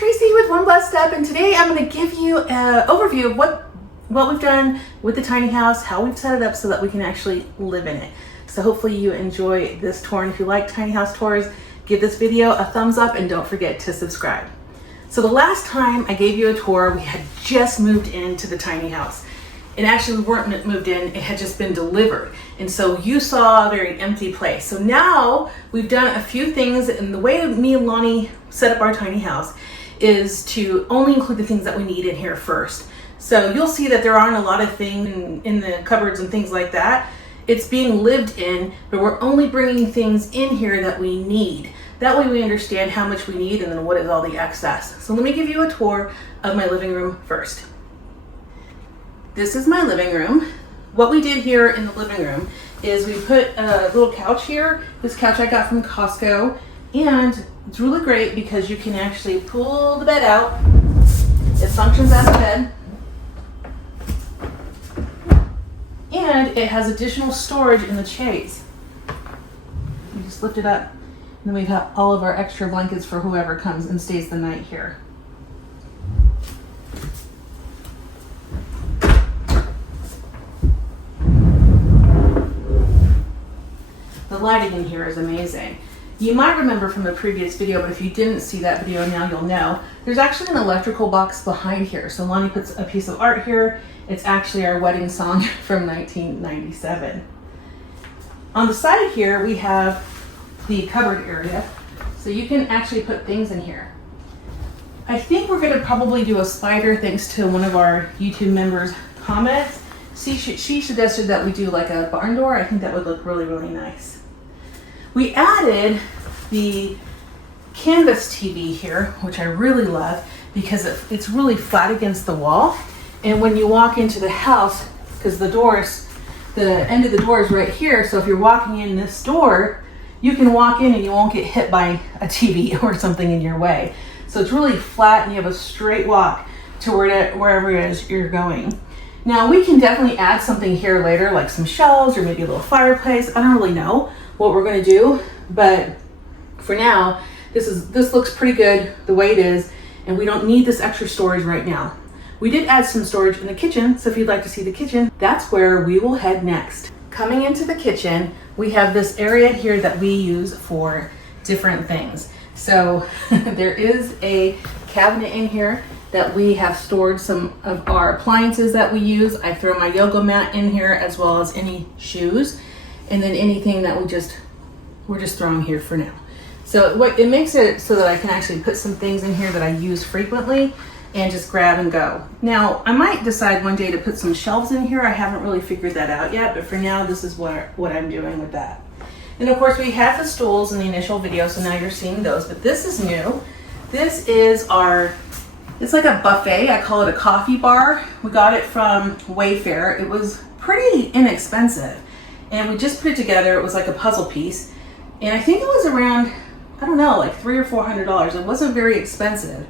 Tracy with One Blessed Step, and today I'm going to give you an overview of what we've done with the tiny house, how we've set it up so that we can actually live in it. So hopefully you enjoy this tour, and if you like tiny house tours, give this video a thumbs up and don't forget to subscribe. So the last time I gave you a tour, we had just moved into the tiny house. And actually we weren't moved in, it had just been delivered. And so you saw a very empty place. So now we've done a few things, and the way me and Lonnie set up our tiny house is to only include the things that we need in here first. So you'll see that there aren't a lot of things in the cupboards and things like that. It's being lived in, but we're only bringing things in here that we need. That way we understand how much we need and then what is all the excess. So let me give you a tour of my living room first. This is my living room. What we did here in the living room is we put a little couch here. This couch I got from Costco, and it's really great because you can actually pull the bed out. It functions as a bed. And it has additional storage in the chaise. You just lift it up, and then we've got all of our extra blankets for whoever comes and stays the night here. The lighting in here is amazing. You might remember from the previous video, but if you didn't see that video, now you'll know. There's actually an electrical box behind here. So Lonnie puts a piece of art here. It's actually our wedding song from 1997. On the side here, we have the cupboard area. So you can actually put things in here. I think we're gonna probably do a spider thanks to one of our YouTube members' comments. She suggested that we do like a barn door. I think that would look really, really nice. We added the canvas TV here, which I really love because it's really flat against the wall. And when you walk into the house, because the end of the door is right here, so if you're walking in this door, you can walk in and you won't get hit by a TV or something in your way. So it's really flat and you have a straight walk to wherever it is you're going. Now we can definitely add something here later, like some shelves or maybe a little fireplace. I don't really know what we're going to do, but for now, this looks pretty good the way it is, and we don't need this extra storage right now. We did add some storage in the kitchen, so if you'd like to see the kitchen, that's where we will head next. Coming into the kitchen, we have this area here that we use for different things. So there is a cabinet in here that we have stored some of our appliances that we use. I throw my yoga mat in here as well as any shoes, and then anything that we're just throwing here for now. So it makes it so that I can actually put some things in here that I use frequently and just grab and go. Now, I might decide one day to put some shelves in here. I haven't really figured that out yet, but for now, this is what I'm doing with that. And of course, we had the stools in the initial video, so now you're seeing those, but this is new. This is it's like a buffet. I call it a coffee bar. We got it from Wayfair. It was pretty inexpensive, and we just put it together. It was like a puzzle piece, and I think it was around, I don't know, like $300 or $400. It wasn't very expensive.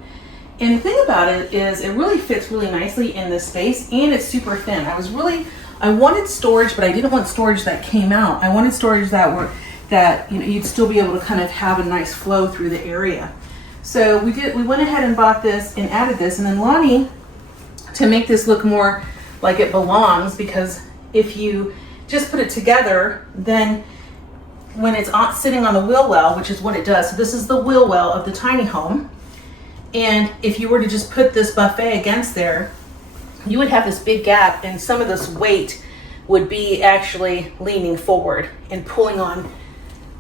And the thing about it is it really fits really nicely in this space, and it's super thin. I wanted storage, but I didn't want storage that came out. I wanted storage that you'd still be able to kind of have a nice flow through the area. So we went ahead and bought this and added this, and then Lonnie, to make this look more like it belongs, because if you just put it together, then when it's sitting on the wheel well, which is what it does, so this is the wheel well of the tiny home, and if you were to just put this buffet against there, you would have this big gap, and some of this weight would be actually leaning forward and pulling on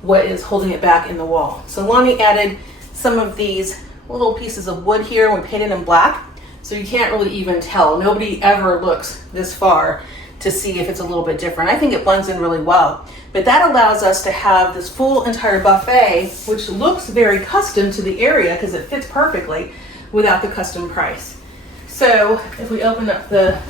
what is holding it back in the wall. So Lonnie added some of these little pieces of wood here. We painted them black, so you can't really even tell. Nobody ever looks this far to see if it's a little bit different. I think it blends in really well, but that allows us to have this full entire buffet, which looks very custom to the area because it fits perfectly without the custom price. So if we open up the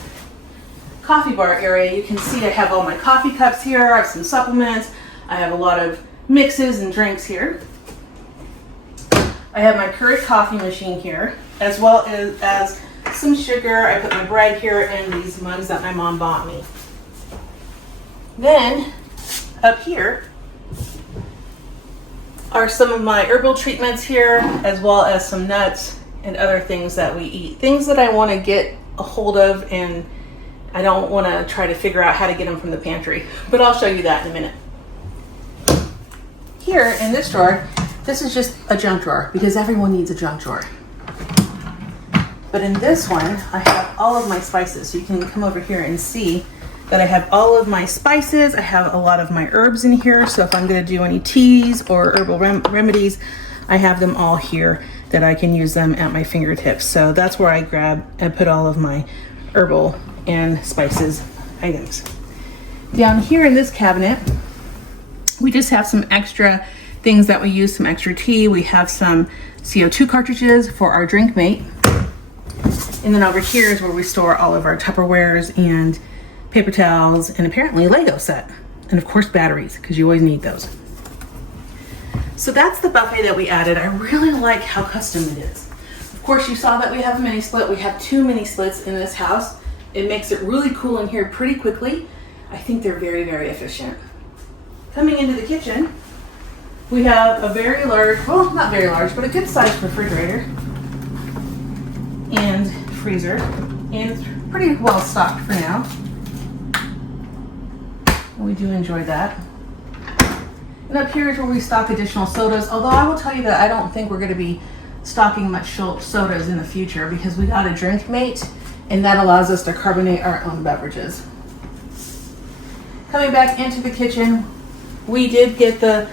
coffee bar area, you can see I have all my coffee cups here. I have some supplements. I have a lot of mixes and drinks here. I have my Keurig coffee machine here, as well as some sugar. I put my bread here and these mugs that my mom bought me. Then up here are some of my herbal treatments here, as well as some nuts and other things that we eat. Things that I want to get a hold of, and I don't want to try to figure out how to get them from the pantry. But I'll show you that in a minute. Here in this drawer, this is just a junk drawer because everyone needs a junk drawer. But in this one, I have all of my spices. So you can come over here and see that I have all of my spices. I have a lot of my herbs in here. So if I'm going to do any teas or herbal remedies, I have them all here that I can use them at my fingertips. So that's where I grab and put all of my herbal and spices items. Down here in this cabinet, we just have some extra things that we use, some extra tea. We have some CO2 cartridges for our drink mate. And then over here is where we store all of our Tupperwares and paper towels and apparently a Lego set. And of course batteries, because you always need those. So that's the buffet that we added. I really like how custom it is. Of course you saw that we have a mini split. We have 2 mini splits in this house. It makes it really cool in here pretty quickly. I think they're very, very efficient. Coming into the kitchen, we have a very large, well, not very large, but a good sized refrigerator and freezer, and it's pretty well stocked for now. We do enjoy that. And up here is where we stock additional sodas, although I will tell you that I don't think we're going to be stocking much sodas in the future because we got a drink mate and that allows us to carbonate our own beverages. Coming back into the kitchen, we did get the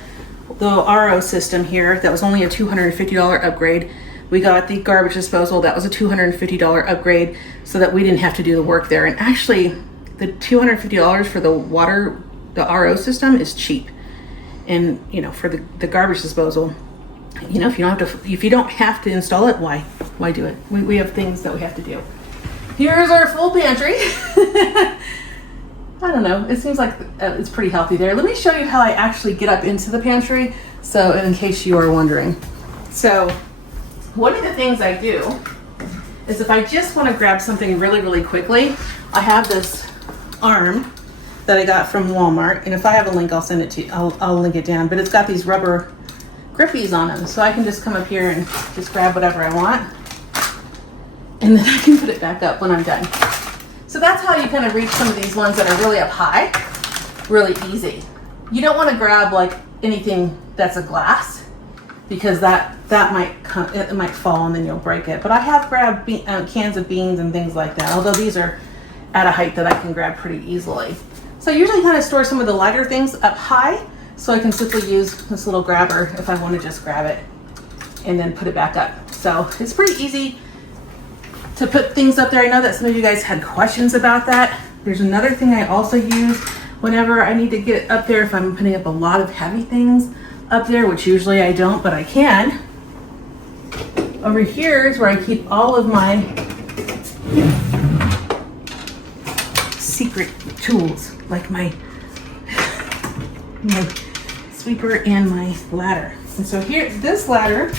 RO system here. That was only a $250 upgrade. We got the garbage disposal. That was a $250 upgrade so that we didn't have to do the work there. And actually, the $250 for the RO system is cheap. And you know, for the garbage disposal, you know, if you don't have to install it, why do it? We have things that we have to do. Here's our full pantry. I don't know, it seems like it's pretty healthy there. Let me show you how I actually get up into the pantry, so in case you are wondering. So one of the things I do is if I just want to grab something really, really quickly, I have this arm that I got from Walmart, and if I have a link, I'll send it to you. I'll link it down, but it's got these rubber grippies on them, so I can just come up here and just grab whatever I want, and then I can put it back up when I'm done. So that's how you kind of reach some of these ones that are really up high, really easy. You don't want to grab like anything that's a glass because that might fall and then you'll break it. But I have grabbed cans of beans and things like that, although these are at a height that I can grab pretty easily. So I usually kind of store some of the lighter things up high so I can simply use this little grabber if I want to just grab it and then put it back up. So it's pretty easy to put things up there. I know that some of you guys had questions about that. There's another thing I also use whenever I need to get it up there if I'm putting up a lot of heavy things up there, which usually I don't, but I can. Over here is where I keep all of my secret tools, like my sweeper and my ladder. And so here, this ladder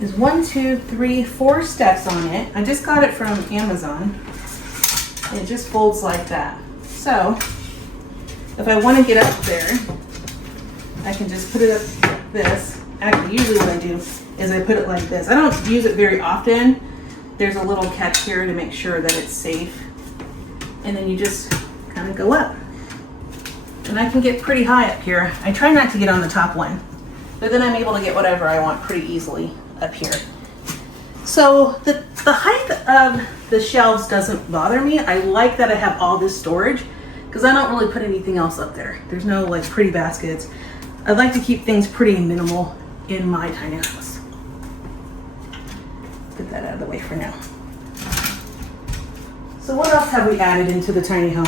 is 1, 2, 3, 4 steps on it. I just got it from Amazon. And it just folds like that. So if I want to get up there, I can just put it up like this. Actually, usually what I do is I put it like this. I don't use it very often. There's a little catch here to make sure that it's safe. And then you just kind of go up. And I can get pretty high up here. I try not to get on the top one, but then I'm able to get whatever I want pretty easily up here. So the height of the shelves doesn't bother me. I like that I have all this storage because I don't really put anything else up there. There's no like pretty baskets. I like to keep things pretty minimal in my tiny house. Put that out of the way for now. So what else have we added into the tiny home?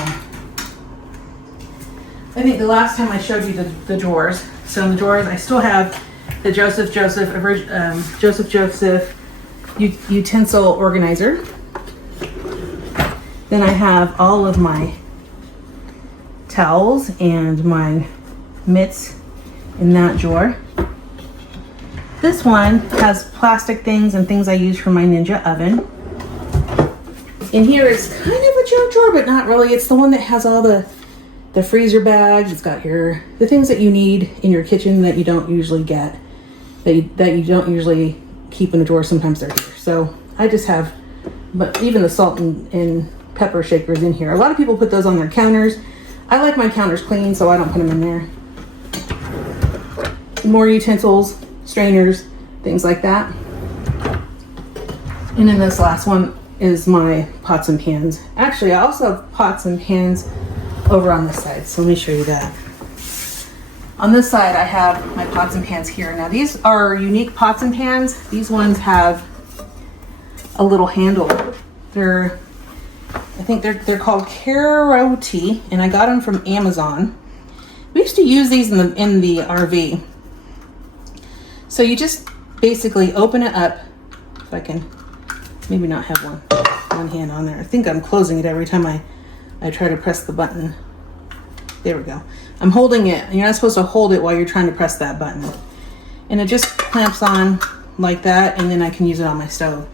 I think the last time I showed you the drawers. So in the drawers, I still have the Joseph utensil organizer. Then I have all of my towels and my mitts in that drawer. This one has plastic things and things I use for my Ninja oven. In here is kind of a junk drawer, but not really. It's the one that has all the freezer bags. It's got here the things that you need in your kitchen that you don't usually get, that you don't usually keep in a drawer. Sometimes they're here. So I just have, but even the salt and pepper shakers in here. A lot of people put those on their counters. I like my counters clean, so I don't put them in there. More utensils, strainers, things like that. And then this last one is my pots and pans. Actually, I also have pots and pans over on this side, so let me show you that. On this side, I have my pots and pans here. Now these are unique pots and pans. These ones have a little handle. I think they're called Caroti, and I got them from Amazon. We used to use these in the RV. So you just basically open it up. If I can maybe not have one hand on there. I think I'm closing it every time I try to press the button. There we go. I'm holding it. You're not supposed to hold it while you're trying to press that button. And it just clamps on like that, and then I can use it on my stove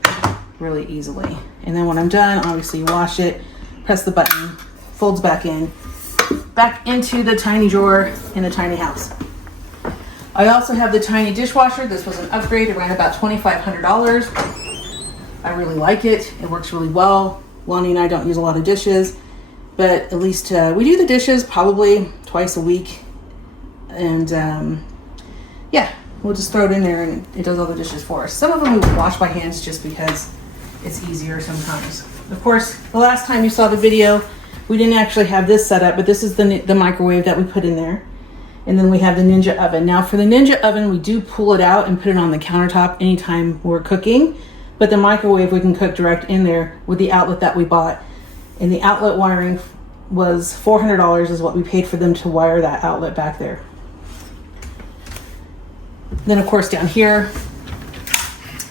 really easily. And then when I'm done, obviously you wash it, press the button, folds back into the tiny drawer in the tiny house. I also have the tiny dishwasher. This was an upgrade. It ran about $2,500. I really like it. It works really well. Lonnie and I don't use a lot of dishes, but at least we do the dishes probably twice a week. And yeah, we'll just throw it in there and it does all the dishes for us. Some of them we wash by hands just because it's easier sometimes. Of course, the last time you saw the video, we didn't actually have this set up, but this is the microwave that we put in there. And then we have the Ninja oven. Now for the Ninja oven, we do pull it out and put it on the countertop anytime we're cooking. But the microwave, we can cook direct in there with the outlet that we bought. And the outlet wiring was $400 is what we paid for them to wire that outlet back there. Then of course down here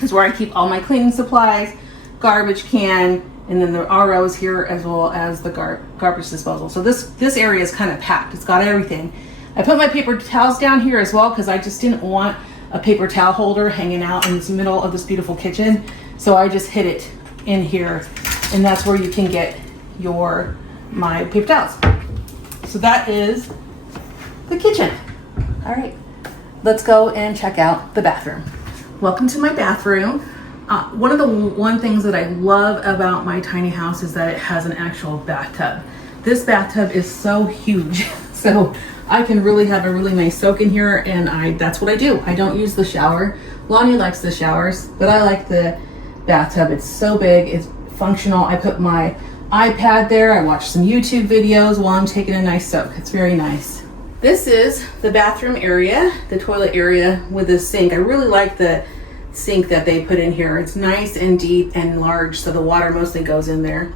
is where I keep all my cleaning supplies, garbage can, and then the RO is here as well as the garbage disposal. So this area is kind of packed. It's got everything. I put my paper towels down here as well because I just didn't want a paper towel holder hanging out in the middle of this beautiful kitchen. So I just hid it in here, and that's where you can get my paper towels. So that is the kitchen. All right, let's go and check out the bathroom. Welcome to my bathroom. One of the things that I love about my tiny house is that it has an actual bathtub. This bathtub is so huge, so I can really have a really nice soak in here, and that's what I do. I don't use the shower. Lonnie likes the showers, but I like the bathtub. It's so big, it's functional. I put my iPad there. I watch some YouTube videos while I'm taking a nice soak. It's very nice. This is the bathroom area, the toilet area with the sink. I really like the sink that they put in here. It's nice and deep and large, so the water mostly goes in there.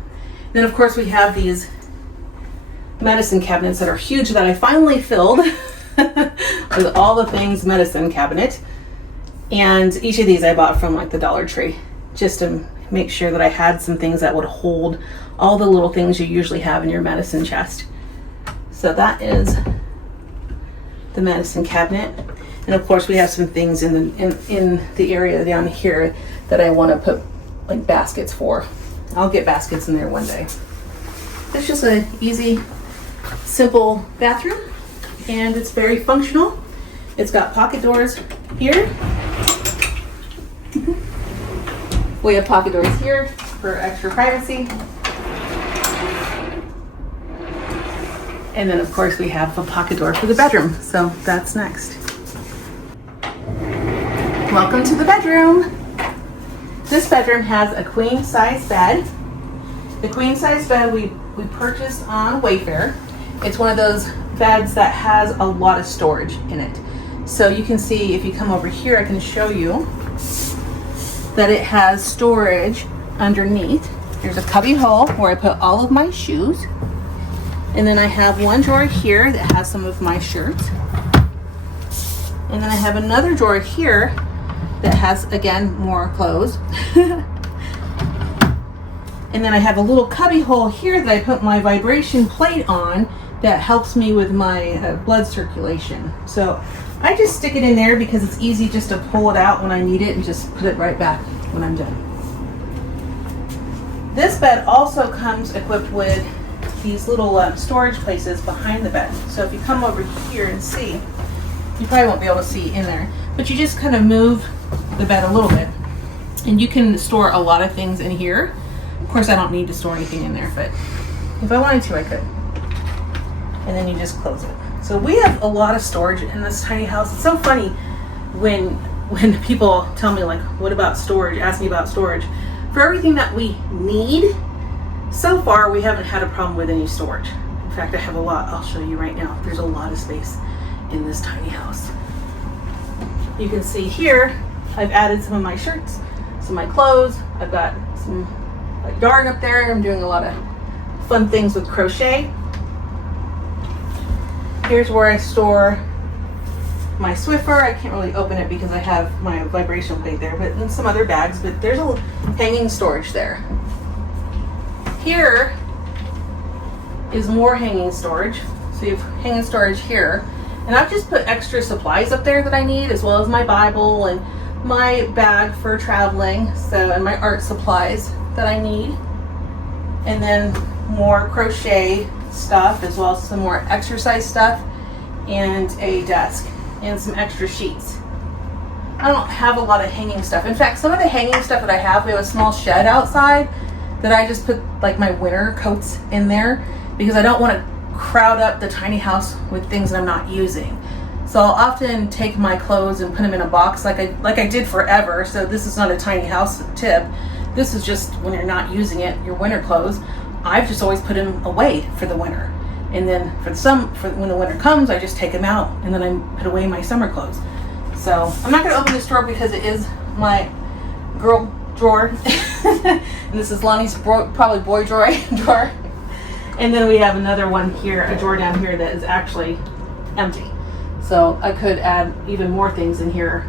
Then of course we have these medicine cabinets that are huge that I finally filled with all the things medicine cabinet. And each of these I bought from like the Dollar Tree just to make sure that I had some things that would hold all the little things you usually have in your medicine chest. So that is the medicine cabinet. And of course we have some things in the area down here that I want to put like baskets for. I'll get baskets in there one day. It's just an easy, simple bathroom, and it's very functional. It's got pocket doors here. We have pocket doors here for extra privacy. And then of course we have a pocket door for the bedroom. So that's next. Welcome to the bedroom. This bedroom has a queen size bed. The queen size bed we purchased on Wayfair. It's one of those beds that has a lot of storage in it. So you can see if you come over here, I can show you that it has storage underneath. There's a cubby hole where I put all of my shoes. And then I have one drawer here that has some of my shirts. And then I have another drawer here that has, again, more clothes. And then I have a little cubby hole here that I put my vibration plate on that helps me with my blood circulation. So I just stick it in there because it's easy just to pull it out when I need it and just put it right back when I'm done. This bed also comes equipped with these little storage places behind the bed. So if you come over here and see, you probably won't be able to see in there, but you just kind of move the bed a little bit And you can store a lot of things in here. Of course, I don't need to store anything in there, but if I wanted to, I could. And then you just close it. So we have a lot of storage in this tiny house. It's so funny when people tell me, like, what about storage? Ask me about storage. For everything that we need, so far we haven't had a problem with any storage. In fact, I have a lot. I'll show you right now. There's a lot of space in this tiny house. You can see here, I've added some of my shirts, some of my clothes. I've got some yarn up there. I'm doing a lot of fun things with crochet. Here's where I store my Swiffer. I can't really open it because I have my vibration plate there, but and some other bags, but there's a hanging storage there. Here is more hanging storage. So you have hanging storage here. And I've just put extra supplies up there that I need, as well as my Bible and my bag for traveling, and my art supplies that I need. And then more crochet stuff, as well as some more exercise stuff, and a desk and some extra sheets. I don't have a lot of hanging stuff. In fact, some of the hanging stuff that I have, we have a small shed outside that I just put like my winter coats in there because I don't want to crowd up the tiny house with things that I'm not using. So I'll often take my clothes and put them in a box like I did forever. So this is not a tiny house tip. This is just when you're not using it, your winter clothes. I've just always put them away for the winter. And then for when the winter comes, I just take them out and then I put away my summer clothes. So I'm not going to open this drawer because it is my girl drawer. And this is Lonnie's probably boy drawer. And then we have another one here, a drawer down here that is actually empty. So I could add even more things in here.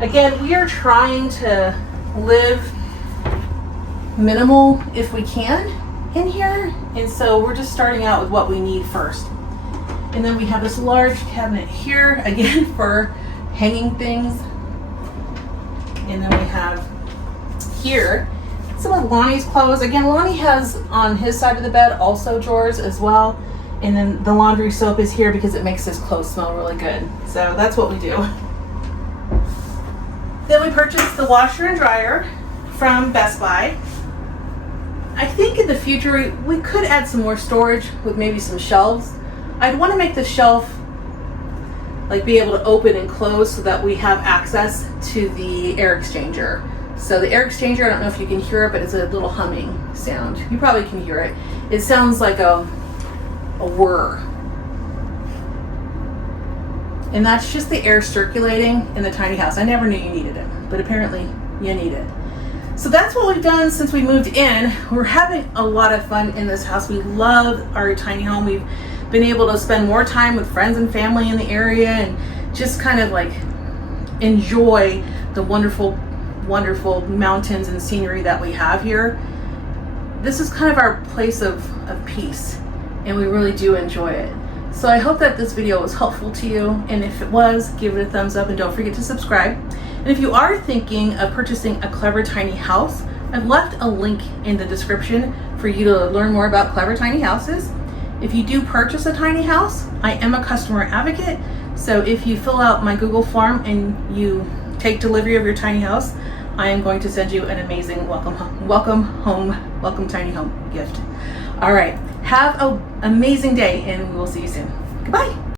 Again, we are trying to live minimal if we can in here. And so we're just starting out with what we need first. And then we have this large cabinet here, again, for hanging things. And then we have here some of Lonnie's clothes. Again, Lonnie has on his side of the bed also drawers as well. And then the laundry soap is here because it makes his clothes smell really good. So that's what we do. Then we purchased the washer and dryer from Best Buy. I think in the future we could add some more storage with maybe some shelves. I'd want to make the shelf like be able to open and close so that we have access to the air exchanger. So the air exchanger, I don't know if you can hear it, but it's a little humming sound. You probably can hear it. It sounds like a whir. And that's just the air circulating in the tiny house. I never knew you needed it, but apparently you need it. So that's what we've done since we moved in. We're having a lot of fun in this house. We love our tiny home. We've been able to spend more time with friends and family in the area and just kind of like enjoy the wonderful mountains and scenery that we have here. This is kind of our place of peace, and we really do enjoy it. So I hope that this video was helpful to you, and if it was, give it a thumbs up and don't forget to subscribe. And if you are thinking of purchasing a Clever Tiny House, I've left a link in the description for you to learn more about Clever Tiny Houses. If you do purchase a tiny house, I am a customer advocate. So if you fill out my Google form and you take delivery of your tiny house, I am going to send you an amazing welcome tiny home gift. All right, have an amazing day, and we will see you soon. Goodbye.